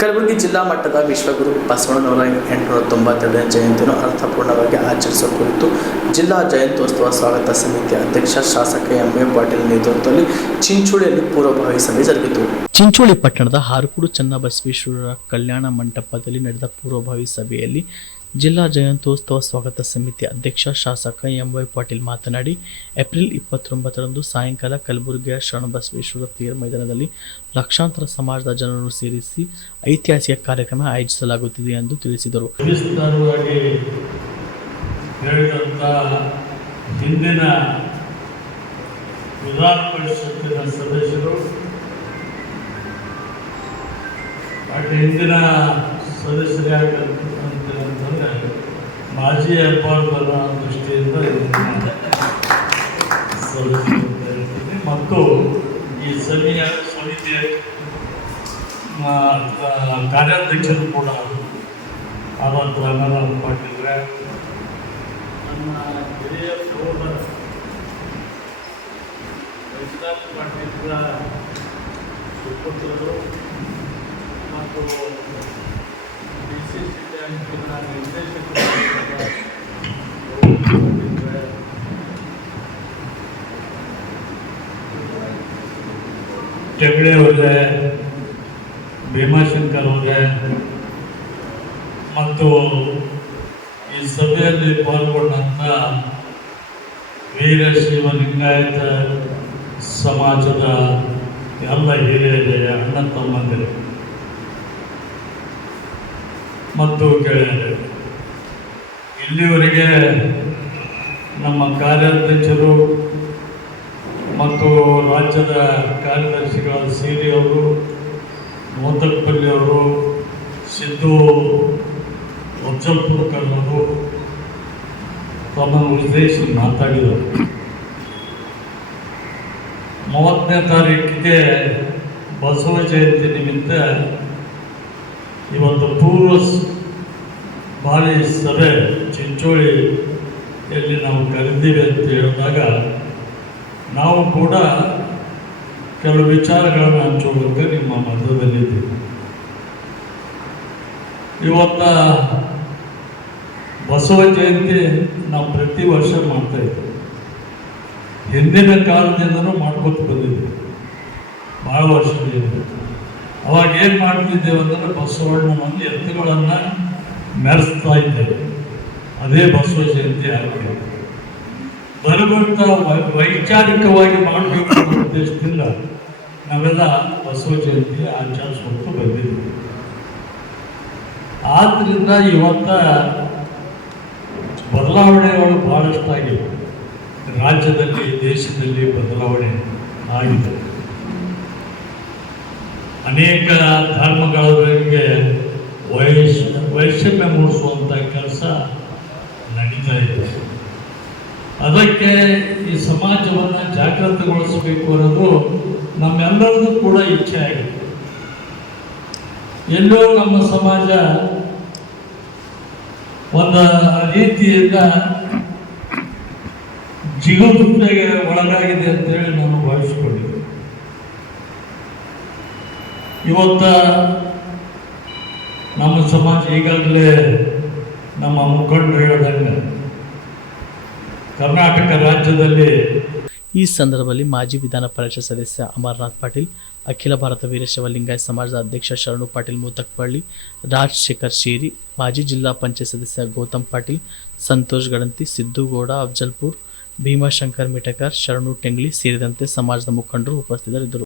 ಕಲಬುರಗಿ ಜಿಲ್ಲಾ ಮಟ್ಟದ ವಿಶ್ವಗುರು ಬಸವಣ್ಣನವರ ಎಂಟುನೂರ ತೊಂಬತ್ತೆರಡನೇ ಜಯಂತಿಯನ್ನು ಅರ್ಥಪೂರ್ಣವಾಗಿ ಆಚರಿಸುವ ಕುರಿತು ಜಿಲ್ಲಾ ಜಯಂತ್ಯೋತ್ಸವ ಸ್ವಾಗತ ಸಮಿತಿ ಅಧ್ಯಕ್ಷ ಶಾಸಕ ಎಂ ಎ ಪಾಟೀಲ್ ನೇತೃತ್ವದಲ್ಲಿ ಚಿಂಚೋಳಿಯಲ್ಲಿ ಪೂರ್ವಭಾವಿ ಸಭೆ ಜರುಗಿತು. ಚಿಂಚೋಳಿ ಪಟ್ಟಣದ ಹಾರಕೂಡು ಚನ್ನಬಸವೇಶ್ವರರ ಕಲ್ಯಾಣ ಮಂಟಪದಲ್ಲಿ ನಡೆದ ಪೂರ್ವಭಾವಿ ಸಭೆಯಲ್ಲಿ ಜಿಲ್ಲಾ ಜಯಂತ್ಯೋತ್ಸವ ಸ್ವಾಗತ ಸಮಿತಿ ಅಧ್ಯಕ್ಷ ಶಾಸಕ ಎಂ ವೈ ಪಾಟೀಲ್ ಮಾತನಾಡಿ, ಏಪ್ರಿಲ್ ಇಪ್ಪತ್ತೊಂಬತ್ತರಂದು ಸಾಯಂಕಾಲ ಕಲಬುರಗಿಯ ಶರಣಬಸವೇಶ್ವರ ತೇರ್ ಮೈದಾನದಲ್ಲಿ ಲಕ್ಷಾಂತರ ಸಮಾಜದ ಜನರನ್ನು ಸೇರಿಸಿ ಐತಿಹಾಸಿಕ ಕಾರ್ಯಕ್ರಮ ಆಯೋಜಿಸಲಾಗುತ್ತಿದೆ ಎಂದು ತಿಳಿಸಿದರು. ಹಿಂದಿನ ಸದಸ್ಯರು ಹಿಂದಿನ ಮಾಜಿ ಹೆಬ್ಬಾರ್ದರ ದೃಷ್ಟಿಯಿಂದ ಮತ್ತು ಈ ಸಮಿಯ ಸಮಿತಿಯ ಕಾರ್ಯಾಧ್ಯಕ್ಷರು ಕೂಡ ಆನಂದ್ ರಂಗನಾಥ್ ಪಾಟೀಲ್ರೆ ನನ್ನ ಹಿರಿಯ ಸಹೋದರ ವೈಷ್ಣವ್ ಪಾಟೀಲ್ರ ಸುಪುತ್ರರು. ಮತ್ತು ಡಿ ಸಿ ಸಿ ಬ್ಯಾಂಕಿನ ನಿರ್ದೇಶಕರಾಗಿರುವ ಜಗಡೆ ಅವರೇ ಭೀಮಾಶಂಕರ್ ಅವರೇ ಮತ್ತು ಈ ಸಭೆಯಲ್ಲಿ ಪಾಲ್ಗೊಂಡಂಥ ವೀರಶೈವ ಲಿಂಗಾಯತ ಸಮಾಜದ ಎಲ್ಲ ಹಿರಿಯರೇ, ಅಣ್ಣ ತಮ್ಮಂದಿರು, ಮತ್ತು ಗೆಳೆಯರು, ಇಲ್ಲಿವರೆಗೆ ನಮ್ಮ ಕಾರ್ಯಾಧ್ಯಕ್ಷರು ಮತ್ತು ರಾಜ್ಯದ ಕಾರ್ಯದರ್ಶಿಗಳಾದ ಸೀರಿ ಅವರು ಮೋತಕ್ಪಲ್ಲಿ ಅವರು, ಸಿದ್ದು ಅಫ್ಜಲ್ಪುರ್ಕರ್ ಅವರು ತಮ್ಮನ್ನು ಉದ್ದೇಶಿಸಿ ಮಾತಾಡಿದರು. ಮೂವತ್ತನೇ ತಾರೀಕಿಗೆ ಬಸವ ಜಯಂತಿ ನಿಮಿತ್ತ ಇವತ್ತು ಪೂರ್ವ ಭಾರಿ ಸಭೆ, ಚಿಂಚೋಳಿಯಲ್ಲಿ ನಾವು ಕರೆದಿವೆ ಅಂತ ಹೇಳಿದಾಗ ನಾವು ಕೂಡ ಕೆಲವು ವಿಚಾರಗಳನ್ನು ಹಂಚುವುದಕ್ಕೆ ನಿಮ್ಮ ಮಧ್ಯದಲ್ಲಿದ್ದೀವಿ. ಇವತ್ತ ಬಸವ ಜಯಂತಿ ನಾವು ಪ್ರತಿ ವರ್ಷ ಮಾಡ್ತಾ ಇದ್ದೀವಿ. ಹಿಂದಿನ ಕಾಲದಿಂದನೂ ಮಾಡ್ಕೊತ ಬಂದಿದ್ದೀವಿ. ಭಾಳ ವರ್ಷದಿಂದ ಅವಾಗ ಏನು ಮಾಡ್ತಿದ್ದೇವೆ ಅಂದರೆ ಮಂದಿ ಎತ್ತುಗಳನ್ನು ಮೆರೆಸ್ತಾ ಇದ್ದೇವೆ ಅದೇ ಬಸವ ಜಯಂತಿ ಆಗಿದೆ ವೈ- ವೈಚಾರಿಕವಾಗಿ ಮಾಡಬೇಕು ಅನ್ನೋ ಉದ್ದೇಶದಿಂದ ನಾವೆಲ್ಲ ಬಸವ ಜಯಂತಿ ಆಚರಿಸ್ಕೊಂಡು ಬಂದಿದ್ದೀವಿ. ಆದ್ದರಿಂದ ಇವತ್ತ ಬದಲಾವಣೆಗಳು ಬಹಳಷ್ಟು ಆಗಿವೆ ರಾಜ್ಯದಲ್ಲಿ, ದೇಶದಲ್ಲಿ ಬದಲಾವಣೆ ಆಗಿದೆ. ಅನೇಕ ಧರ್ಮಗಳಿಗೆ ವೈಷ್ ವೈಷಮ್ಯ ಮೂಡಿಸುವಂಥ ಕೆಲಸ ನಡೀತಾ ಇದೆ. ಅದಕ್ಕೆ ಈ ಸಮಾಜವನ್ನು ಜಾಗೃತಗೊಳಿಸಬೇಕು ಅನ್ನೋದು ನಮ್ಮೆಲ್ಲರದ್ದು ಕೂಡ ಇಚ್ಛೆ ಆಗಿದೆ ಎಲ್ಲೋ ನಮ್ಮ ಸಮಾಜ ಒಂದು ರೀತಿಯಿಂದ ಜಿಗುಗುಪ್ಪೆಗೆ ಒಳಗಾಗಿದೆ ಅಂತೇಳಿ ನಾನು ಭಾವಿಸ್ಕೊಂಡಿದ್ದೆ. ಇವತ್ತ ನಮ್ಮ ಸಮಾಜ ಈಗಾಗಲೇ ನಮ್ಮ ಮುಖಂಡರು ಹೇಳ್ದಂಗೆ ಕರ್ನಾಟಕ ರಾಜ್ಯದಲ್ಲಿ ಈ ಸಂದರ್ಭದಲ್ಲಿ ಮಾಜಿ ವಿಧಾನ ಪರಿಷತ್ ಸದಸ್ಯ ಅಮರನಾಥ್ ಪಾಟೀಲ್, ಅಖಿಲ ಭಾರತ ವೀರಶೈವ ಲಿಂಗಾಯತ್ ಸಮಾಜದ ಅಧ್ಯಕ್ಷ ಶರಣು ಪಾಟೀಲ್ ಮೂತಕ್ಪಳ್ಳಿ ರಾಜಶೇಖರ್ ಶೇರಿ, ಮಾಜಿ ಜಿಲ್ಲಾ ಪಂಚಾಯತ್ ಸದಸ್ಯ ಗೌತಮ್ ಪಾಟೀಲ್, ಸಂತೋಷ್ ಗಡಂತಿ, ಸಿದ್ದುಗೌಡ, ಅಫ್ಜಲ್ಪುರ್, ಭೀಮಾಶಂಕರ್ ಮಿಟಕರ್, ಶರಣು ಟೆಂಗ್ಲಿ ಸೇರಿದಂತೆ ಸಮಾಜದ ಮುಖಂಡರು ಉಪಸ್ಥಿತರಿದ್ದರು.